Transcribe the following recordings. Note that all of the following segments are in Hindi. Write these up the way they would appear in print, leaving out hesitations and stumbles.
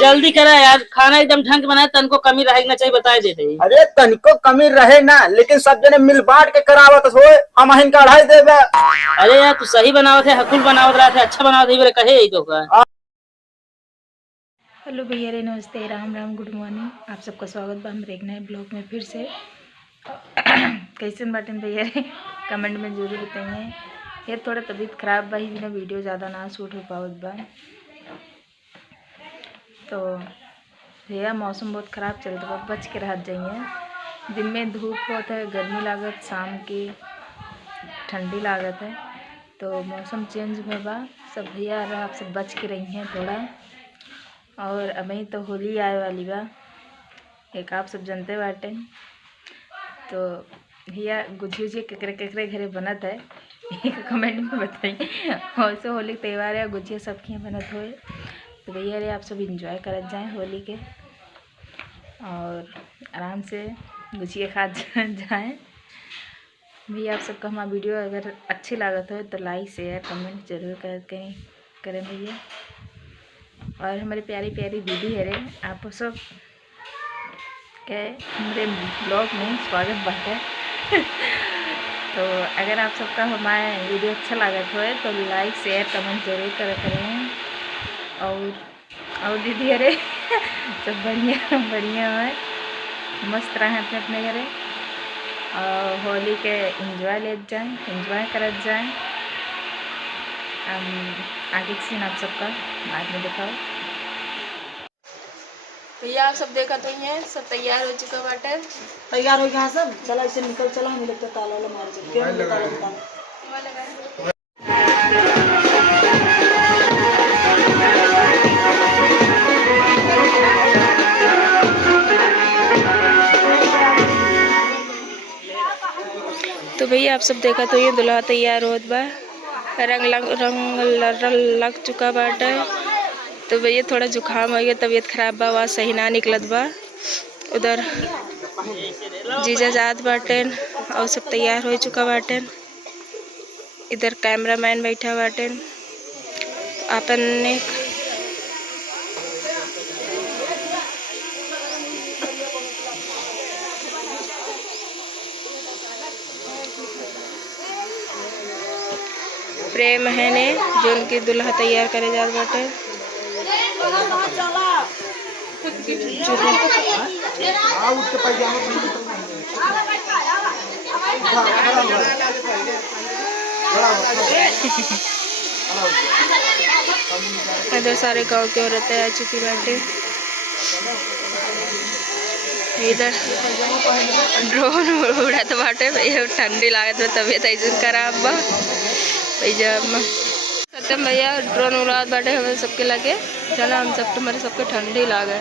जल्दी करा यार, खाना एकदम ढंग बनाए, तनको कमी रहे ना चाहिए, बताए दे दे। अरे तनिको कमी रहे ना, लेकिन सब जने मिल बांट के करावत हो, हम हिन का ढाई देबे। अरे यार तू सही बनावत है, हकुल बनावत रहा था, अच्छा बनावत है, बोले कहे यही तो का। हेलो भैया रे, नमस्ते, राम राम, गुड मॉर्निंग। आप सबका स्वागत बा हमारे एक नए ब्लॉग में फिर से। कैसन बाटन भैया रे, कमेंट में जरूर बताइए। ये थोड़ा तबीयत खराब बा, ही बिना वीडियो ज़्यादा ना शूट हो पावत बा। तो भैया मौसम बहुत ख़राब चल रहा है, बच के रह जाइए। दिन में धूप होता है, गर्मी लागत, शाम की ठंडी लागत है, तो मौसम चेंज में बा। सब भैया आप सब बच के रही हैं थोड़ा। और अभी तो होली आए वाली बा, एक आप सब जानते बाटे। तो भैया गुझी उझी केकरे केकरे घरे बनत है, एक कमेंट में बताइए। और से होली त्यौहार है, गुझिया सबके यहाँ बनत होए, तो भैया रे आप सब इंजॉय करत जाएँ होली के, और आराम से गुझिया खा जाएँ। भैया आप सबका हमारा वीडियो अगर अच्छी लागत हो तो लाइक शेयर कमेंट जरूर करें भैया। और हमारी प्यारी प्यारी दीदी है रे, आप सब के हमारे ब्लॉग में स्वागत बाटे। तो अगर आप सबका हमारा वीडियो अच्छा लागत हो तो लाइक शेयर कमेंट जरूर करें। और दीदी अरे सब बढ़िया बढ़िया है, मस्त रहें अपने अपने घरे, और होली के एंजॉय ले जाएँ, एंजॉय करत जाएँ। आगे के सीन आप सबका बाद में दिखाओ। भैया आप सब देखा तो हैं, सब तैयार हो चुका बाटे। तैयार हो गया सब, चला इसे निकल, चला हम लोग तो ताला मार के तो भैया आप सब देखा तो ये दुल्हा तैयार होत बा, रंग लग चुका बाटे। तो भैया थोड़ा जुकाम हो गया, तबीयत खराब बा, आवाज़ सही ना निकलत बा। उधर जीजा जात बाटेन और सब तैयार हो चुका बाटेन। इधर कैमरामैन बैठा बाटेन आपन ने। प्रेम है ने जो उनकी दुल्हा तैयार करे जात बाटे। इधर सारे गांव की औरतें आ चुकी बाटे। इधर ड्रोन उड़त बाटे, ठंडी लागत में तबीयत ऐसे खराब बा। सत्यम भैया ड्रोन उड़ात बाटे हमें सबके लगे, चला हम सब तुम्हारे सबके ठंडी लागे।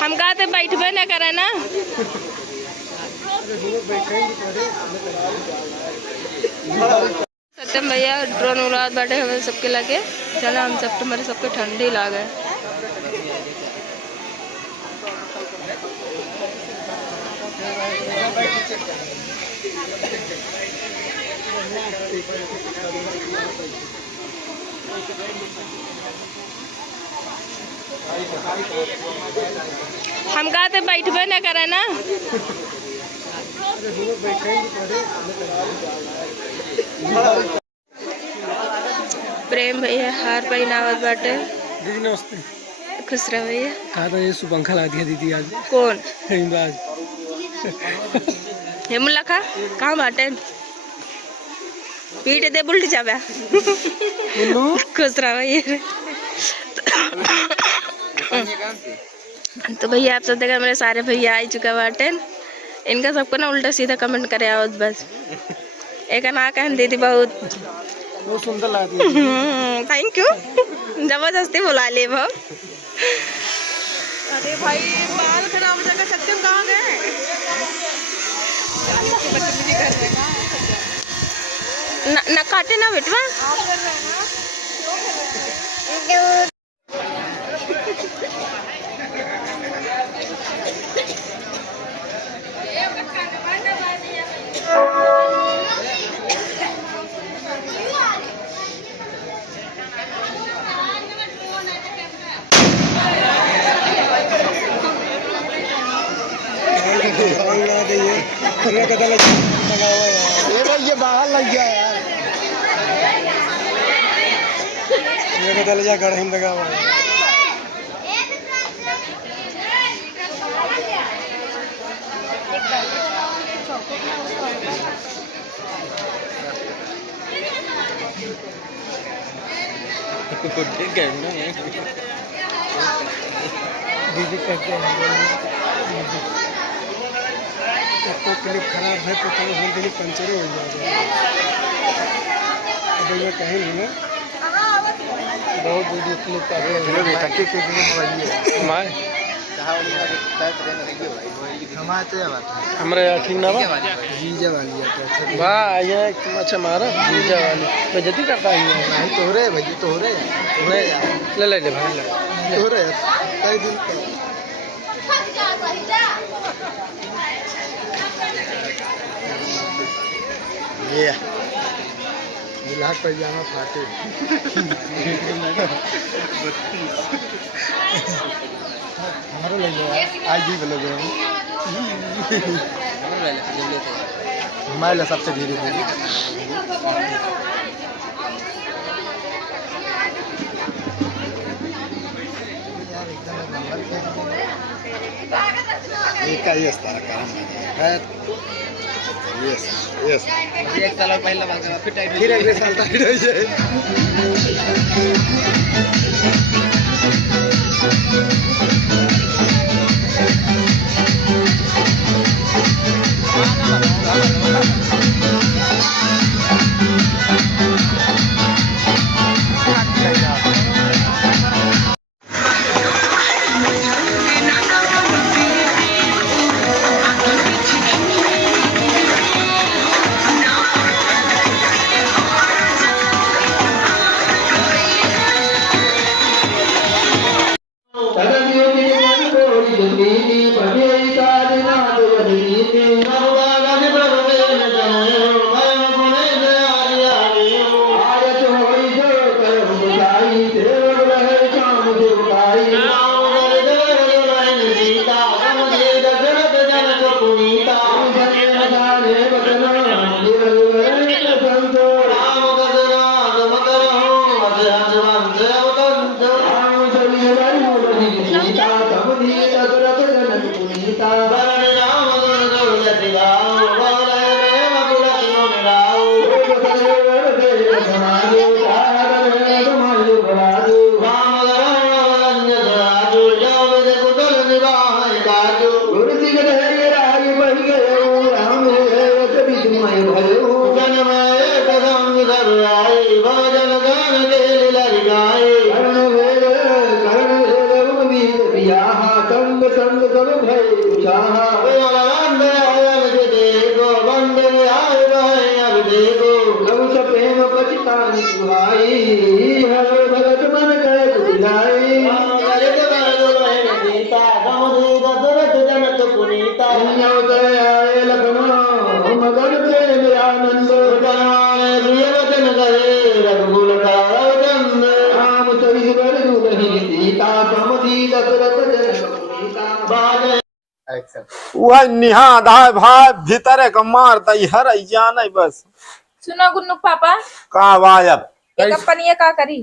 हम कहते बैठबे न करे ना। सत्यम भैया ड्रोन उड़ात बाटे हमें सबके लगे, चला हम सब तुम्हारे सबके ठंडी लागे। हम कहते बैठबे न करे ना। प्रेम भैया हार पहनावत बाटे। दीदी नमस्ते। खुश रह भैया। कहा था ये पंखा ला दिया दीदी आज। कौन आज हेमुला खा कहाँ बाटे, पीट दे बुल्ट जावे। खुश रह भैया। तो भैया आप सब देखा मेरे सारे भैया आ चुका बाटे। इनका सबको ना उल्टा सीधा कमेंट करे आओ बस। एक ना कहन दीदी बहुत सुंदर लगा दिया। थैंक यू, जबरदस्ती बुला ले भाव। अरे भाई बाल खराब हो जाएगा, सत्यम कहाँ गए? न काटे ना बेटवा। ये बाहर लग गया यार, ये पता लगा गढ़ में लगा हुआ है। दीदी कहते हैं तो क्लिप खराब है तो हम क्लिप पंचर हो जाएगा। भैया कहीं नहीं ना बहुत वीडियो क्लिप का हमारे यहाँ ठीक ना जीजा वाली वाह ये अच्छा मारा जीजा वाली बेइज्जती करता है भाई। तोरे भाई तोरे ले ले ले भाई तोरे कई दिन ये मिलाद पैजामा फाटे हमारा ले लो आज भी बोलोगे हमारे सबसे धीरे धीरे एक का ये सारा काम है। यस यस एक साल पहले बात करा फिर टाइट फिर एक साल टाइट हो जाए। वह निहा धा भाई भीतर का मार दई हर नहीं बस। सुनो गुन्नू पापा का वायब एक पनिया का करी।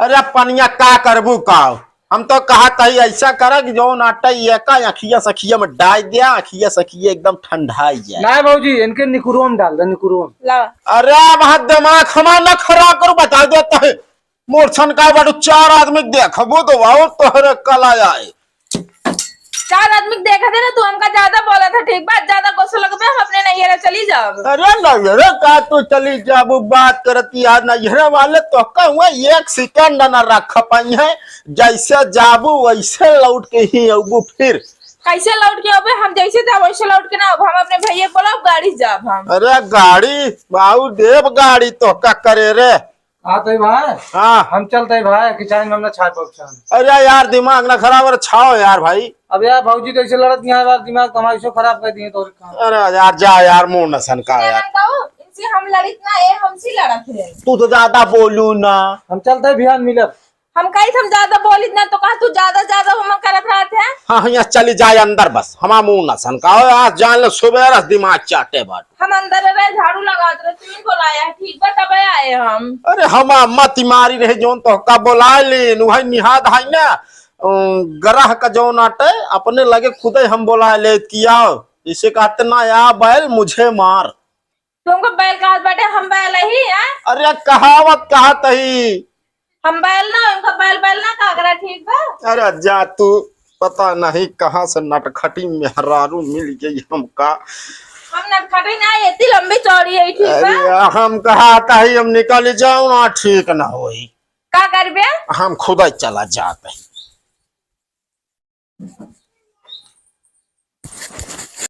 अरे पनिया का करबू का हम तो कहा कही ऐसा करा कि जो नाटा ये का अखिया सखिया में डाल दिया अखिया सखिया एकदम ठंडाई जाए। ना भाजी इनके निकुरुम डाल दे निकुरुम। अरे वहां दिमाग हमारा खराब करो बता देता है मोरछन का बड़ू 4 आदमी देखबो तो वाओ तोहरे कला आए। 4 आदमी देखा थे ना तू हमका ज्यादा बोला था ठीक बात ज्यादा गुस्सा लगबे हम अपने नैहरा चली जाओ। अरे नैहरा का तो चली जाबू बात करती यार नैहरा वाले तो कहूँ 1 सेकंड न रख पाई है जैसे जाबू वैसे लौट के ही अबू फिर कैसे लौट के अबे हम जैसे जाब वैसे लौट के ना अब हम अपने भैया बोला गाड़ी जाब हम। अरे गाड़ी बाबू देव गाड़ी तो का करे रे आते भाई हाँ हम चलते भाई किचन में हमने छाप पहुंचान। अरे यार दिमाग ना खराब और छाओ यार भाई। अब यार भाजी तो ऐसे लड़त यहाँ बार दिमाग तुम्हारी सो खराब कर दिए तो अरे यार जा यार मुंह न सनका यार। इनसे हम लड़ित ना ये हमसे लड़त है। तू तो ज्यादा बोलू ना। हम चलते बिहान मिलब। हम कहीं हम ज्यादा बोलित ना तो कहा तू ज्यादा हम करत रहते हैं। हाँ यहाँ चली जाए अंदर बस हमारा मुंह न सनकाओ यार जान लो सुबह दिमाग चाटे बाट। हम अंदर रहे झाड़ू लगाते रहे तुम बुलाया ठीक बा तब आए हम। अरे हम मत मारी रहे जोन तो का बोला लेन वही निहाद है ना ग्रह का जोन आटे अपने लगे खुद हम बोला ले किया इसे कहते ना यार बैल मुझे मार। तुमको बैल कहा बाटे हम बैल ही है। अरे कहावत कहा तही हम बैल ना उनका बैल ना का करा ठीक बा। अरे जा तू पता नहीं कहाँ से नटखटी मेहरारू मिल गई हमका। हम नटखटी ना इतनी लंबी चौड़ी है ठीक बा। अरे हम कहा था ही हम निकल जाऊं ना ठीक ना होई का करबे हम खुद ही चला जाते।